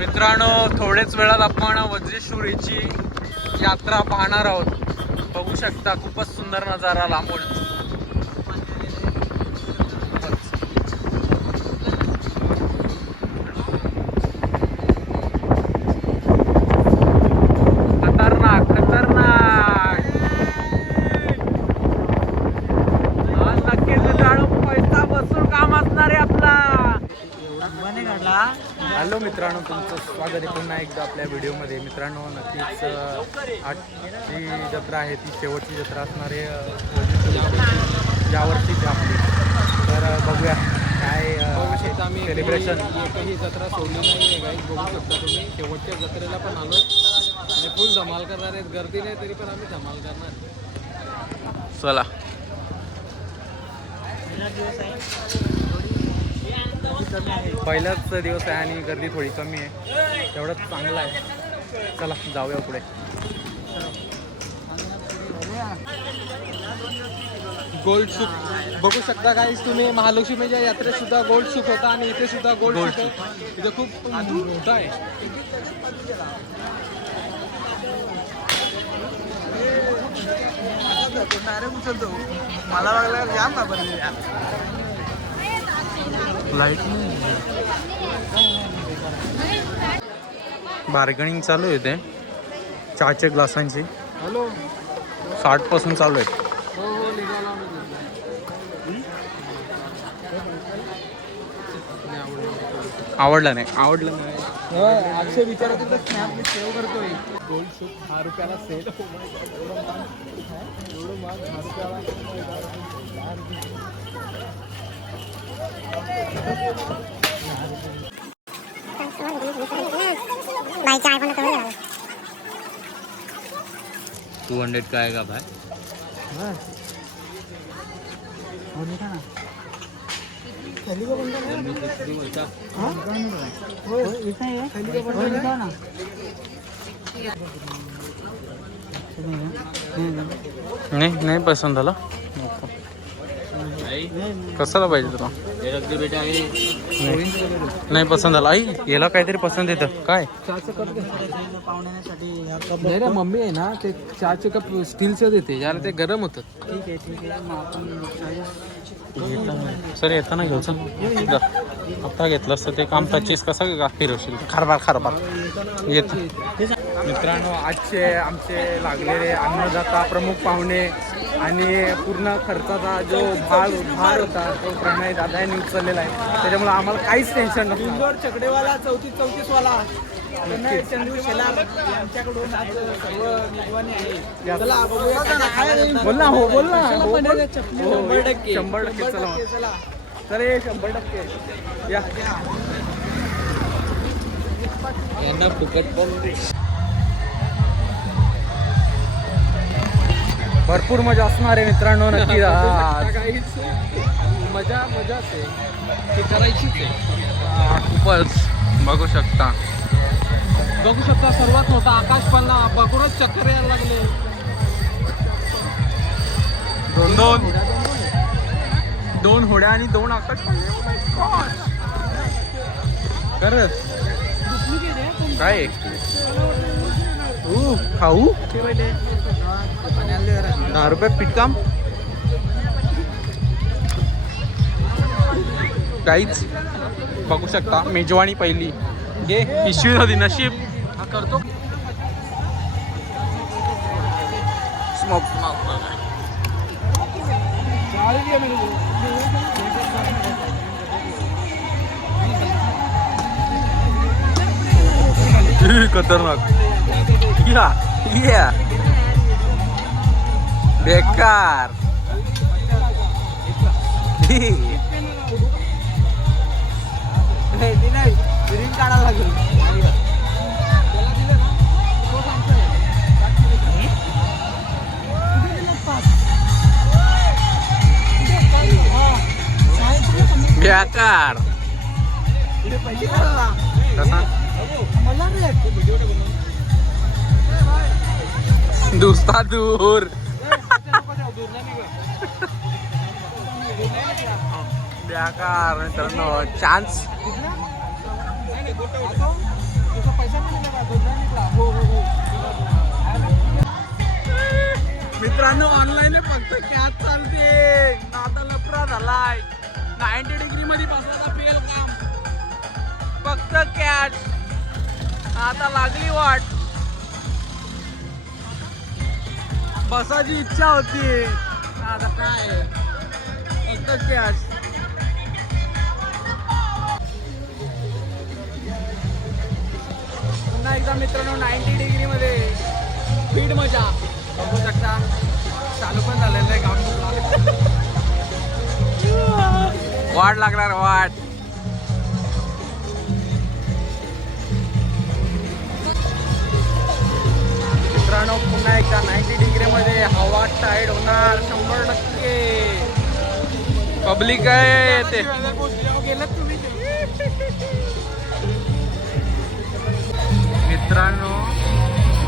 मित्रांनो थोड्याच वेळात आपण वज्रेश्वरीची यात्रा पाहणार आहोत. बघू शकता खूपच सुंदर नजारा लांबून. हॅलो मित्रांनो तुमचं स्वागत आहे पुन्हा एकदा आपल्या व्हिडिओमध्ये. मित्रांनो नक्कीच आजची जत्रा आहे ती शेवटची जत्रा असणार आहे. यावर्षीची आपली तर बघूया काय सेलिब्रेशन एकही जत्रा सोडली नाही आहे गाईज बघू शकता तुम्ही. शेवटच्या जत्रेला पण आलो. आणि फुल धमाल करणार आहेत. गर्दी नाही तरी पण आम्ही धमाल करणार चला. पहिलाच दिवस आहे आणि गर्दी थोडी कमी आहे. तेवढंच चांगलं आहे. चला जाऊया पुढे. गोल्ड सूक बघू शकता गाईज तुम्ही महालक्ष्मीच्या यात्रेत सुद्धा गोल्ड सूक होता आणि इथे सुद्धा गोल्ड आहे. इथे खूप मोठा आहे. मला बघला जाम ना पण लाइट बार्गनिंग चालू आहे ते चहाच्या ग्लासांची. हॅलो. साठपासून चालू आहे. हो हो आवडलं नाही. आवडलं नाही. अक्षय विचारत होता स्नॅप मी सेव्ह करतोय. गोल्ड सूप दहा रुपयाला सेट एवढं महाग दहा रुपयाला. बाईचा आयफोन कमी झाला टू हंड्रेड का आहे का भाई। नाही नाही पसंत आला कसाला पाहिजे तुला? नाही. पसंत आला. आई याला काहीतरी पसंत येतं. काय? नाही रे मम्मी आहे ना ते चहाचे कप स्टीलचे देते ज्याला ते गरम आपण सर येताना घेऊ चल. जा. आता घेतलं असतं ते काम पच्चीस कसं का फिरवशील? खारबार खारबार. येत. मित्रांनो आजचे आमचे लागलेले अन्नदाता प्रमुख पाहुणे आणि पूर्ण खर्चाचा जो भार भार होता तो प्रणय दादा यांनी उचललेला आहे. त्याच्यामुळे आम्हाला काहीच टेन्शन नसतं इंदोर चकडेवाला चौतीस चौतीस वाला प्रणय चंदू शेलार यांच्याकडून आज सर्व निगवाने आहे चला बघूया काय काय बोल ना हो बोल ना. हो, बोल. चपली? हो, शंभर टक्के. शंभर टक्के चला. टक्के, चला. तर हे शंभर टक्के. या. यांना फुकट पण भरपूर मजा असणार आहे मित्रांनो नक्की. मजा मजाच आहे. ती करायचीच आहे. खूपच. बघू शकता. बघू शकता सर्वात मोठा आकाश पल्ला बघूनच चक्कर यायला लागले. दोन दोन. दोन होड्या आणि दोन आकाश खरंच. काय खाऊ? दहा रुपये पिटकाम काहीच बघू शकता मेजवानी पहिली. घे पिशवी होती नशीब. करतो स्मोक खतरनाक. या या बेकार. काढायला लागेल. बेकार. दुसरा दूर सध्या का मित्रांनो चान्स मित्रांनो ऑनलाईन फक्त कॅच चालते. आता लपरा झालाय. नाईन्टी डिग्री मध्ये बसला फेल काम फक्त कॅच आता लागली वाट. बसाची इच्छा होती. आता काय? फक्त कॅच पुन्हा एकदा मित्रांनो नाईन्टी डिग्री मध्ये स्पीड मजा. बघू शकता चालू पण झालेलं आहे गाव. वाट लागणार वाट. मित्रांनो पुन्हा एकदा नाईन्टी डिग्री मध्ये हवा टाईड होणार शंभर टक्के. पब्लिक आहे ते. गेलं तुम्ही मित्रांनो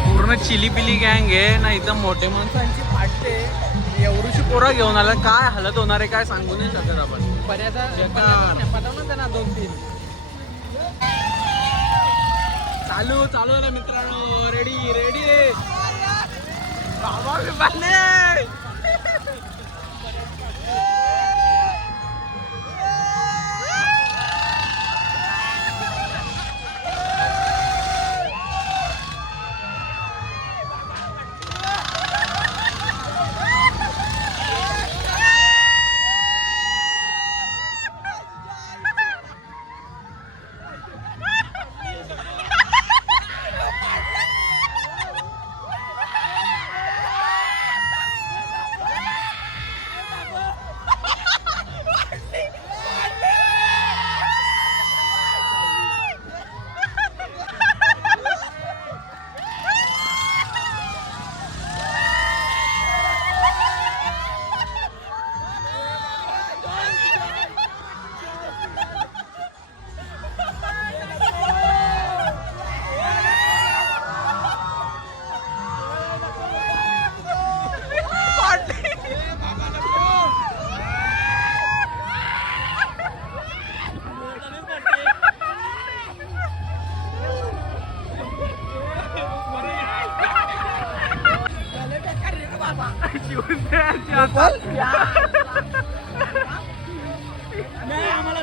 पूर्ण चिली पिली गँग आहे. ना एकदम मोठे माणसांची फाटते एवढीशी पोरं घेऊन आला. काय हालत होणार आहे काय सांगू नाही शकत आपण. त्यांना दोन तीन. चालू चालू ना मित्रांनो. रेडी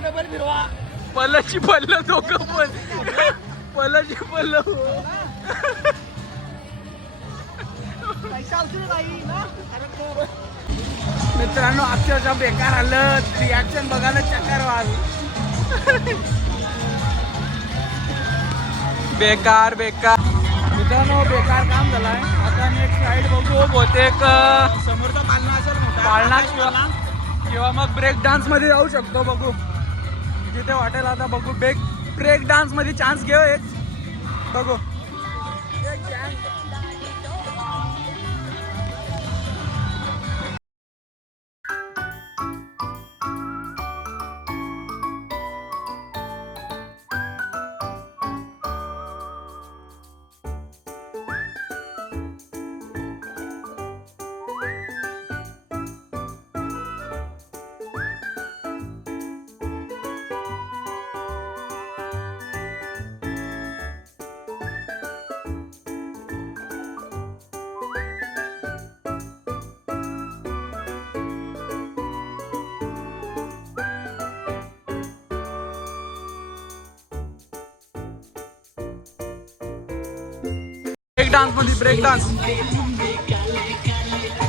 डबल फिरवा. पल्लची पल्ल दोघं पण. पल्लची पल्ल. मित्रांनो अक्षरशः बेकार आलं रिॲक्शन बघायला चक्कर वाज बेकार बेकार. मित्रांनो बेकार काम झालाय. आता नेक्स्ट राईड बघू. बहुतेक समोरचा पालना असेल पाळणा किंवा किंवा मग ब्रेक डान्समध्ये जाऊ शकतो बघू. जिथे वाटेल आता बघू. ब्रेक ब्रेक डान्समध्ये चान्स घेऊ एक बघू. ब्रेक डान्समध्ये ब्रेक डान्स.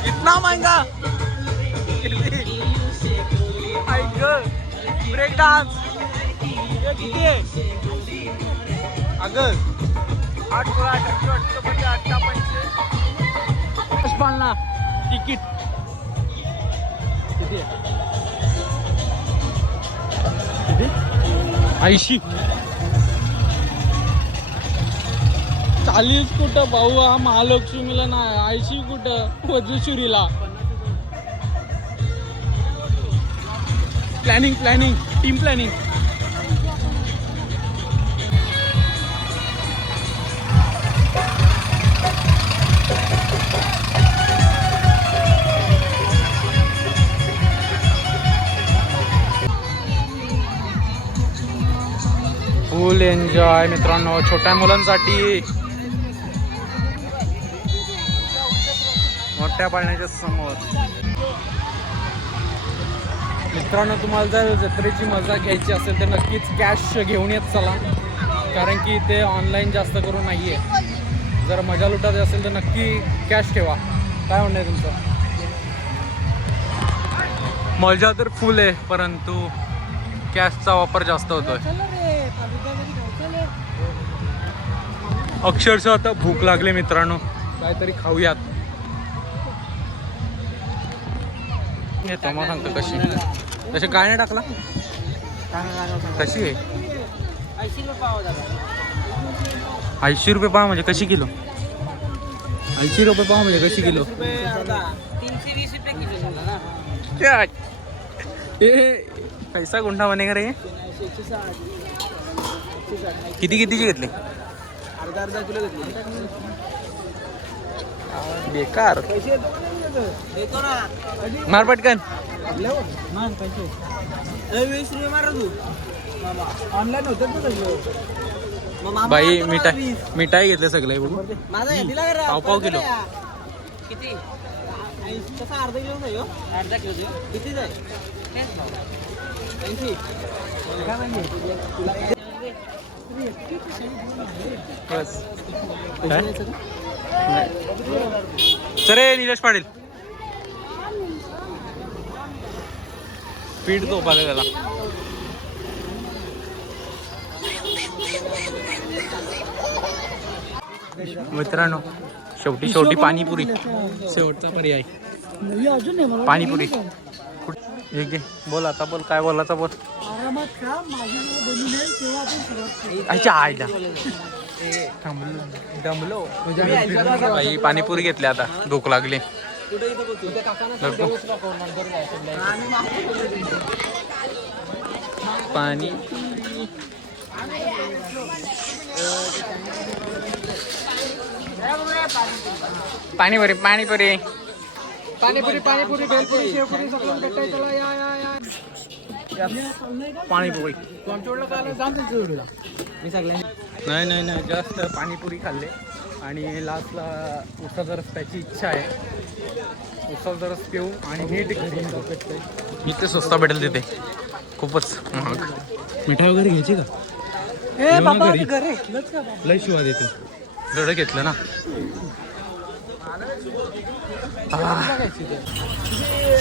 इतना महंगा? Break dance. किती आहे? अगं. आठ सोळा अठरा अठ्ठावन्न अठ्ठा पंचे पालना तिकीट. किती आहे? किती? ऐंशी. चाळीस कुठं भाऊ? हा महालक्ष्मीला नाही आयशी कुठं? वजुशुरीला planning planning team planning full enjoy मित्रांनो. छोट्या मुलांसाठी मोठ्या पाळण्याच्या समोर. मित्रांनो तुम्हाला जर जत्रेची मजा घ्यायची असेल तर नक्कीच कॅश घेऊन येत चला. कारण की ते ऑनलाईन जास्त करून नाही आहे जर मजा लुटायची असेल तर नक्की कॅश ठेवा. काय म्हणणं आहे तुमचं? मजा तर फुल आहे परंतु कॅशचा वापर जास्त होतोय. अक्षरशः आता भूक लागली मित्रांनो. काहीतरी खाऊयात. येतो मग सांगतो कशी. तसे काय नाही टाकला? कशी आहे? ऐंशी रुपये पाव म्हणजे कशी किलो? ऐंशी रुपये पाव म्हणजे कशी किलो? क्या? ए पैसा गुंडा बनेगा रे? किती कितीची घेतली? अर्धा अर्धा किलो घेतली. बेकार. मार पटकन ऑनलाईन होतात ना सगळं बाई मिठाई मिठाई घेतले सगळे बघू माझा दिला का रे? पाव- पाव किलो. किती? अर्धा किलो हो. अर्धा किलो किती बस. सरे निलेश पाटील. पीठ झोपाले त्याला. मित्रांनो शेवटी शेवटी पाणीपुरी. शेवटचा पर्याय. अजून पाणीपुरी. हे घे बोल आता बोल काय बोलायचा बोल. दमलो बाई पाणीपुरी घेतली आता भूक लागली. पाणी. पाणीपुरी पाणीपुरी. पाणीपुरी पाणीपुरी भेलपुरी शेवपुरी सगळं भेटाय चला या या या. पाणीपुरी. जाम जोडीला मी सगळ्यांनी नाही नाही नाही जास्त पाणीपुरी खाल्ले. आणि लास्टला उसाचा रस प्यायची इच्छा आहे. उसाचा रस पिऊ आणि नीट घरी. इथे स्वस्त भेटेल तिथे. खूपच महाग. मिठाई वगैरे घ्यायची का? ए येऊ ना बाबा घरी. घरे लच का बाबा. लय शिवा देतो. जड घेतलं ना. आह.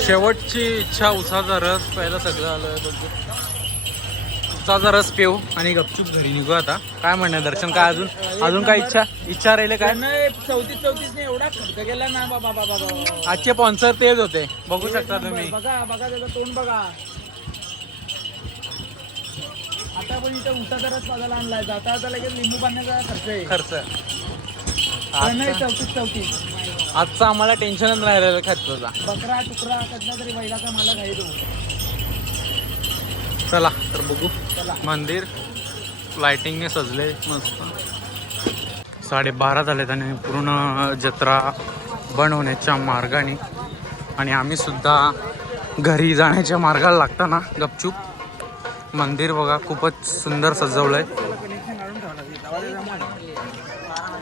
शेवटची इच्छा उसाचा रस प्यायला सगळं आलं. उसाचा रस पिऊ आणि गपचूप घरी निघू आता. काय म्हणणं दर्शन काय अजून? अजून काय इच्छा? इच्छा राहिले काय? नाही चौतीस चौतीस ने एवढा खर्च केला ना बाबा बाबा बाबा. आजचे स्पॉन्सर तेच होते. बघू शकता तुम्ही. बघा बघा त्याचं तोंड बघा. आता पण इथं उसाचा रस बघायला आणलाय. जाता आता लगेच लिंबू पाण्याचा खर्च आहे. खर्च. नाही चौतीस चौतीस. आजचा आम्हाला टेन्शनच नाही राहिलं खर्चाचा. बकरा तुकडा कसला तरी बैलाचा मला घाई देऊ चला तर बघू. मंदिर लाइटिंगने सजले मस्त. साडेबारा झालेत आणि पूर्ण जत्रा बंद होण्याच्या मार्गाने. आणि आम्ही सुद्धा घरी जाण्याच्या मार्गाला लागताना गपचूप. मंदिर बघा खूपच सुंदर सजवलंय.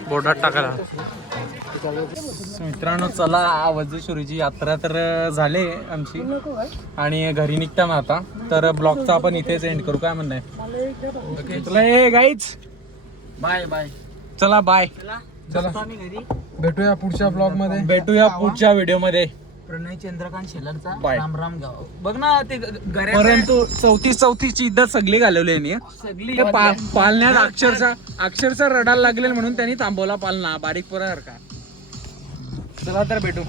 बोर्डात टाकायला. मित्रांनो चला वज्रेश्वरीची यात्रा तर झाली आमची. आणि घरी निघताना आता. तर ब्लॉगचा आपण इथेच एंड करू. काय म्हणणं हे गाईच बाय बाय. चला बाय चला भेटूया पुढच्या ब्लॉगमध्ये. भेटूया पुढच्या व्हिडिओमध्ये. प्रणय चंद्रकांत शेलारचा बाय. राम राम गाव. बघ ना ते परंतु चौतीस चौतीसची इद्दत सगळी घालवली यांनी सगळी पालण्यात अक्षरशः अक्षरशः रडायला लागले म्हणून त्यांनी थांबवला पालना. बारीक पोरासारखा चला तर भेटू.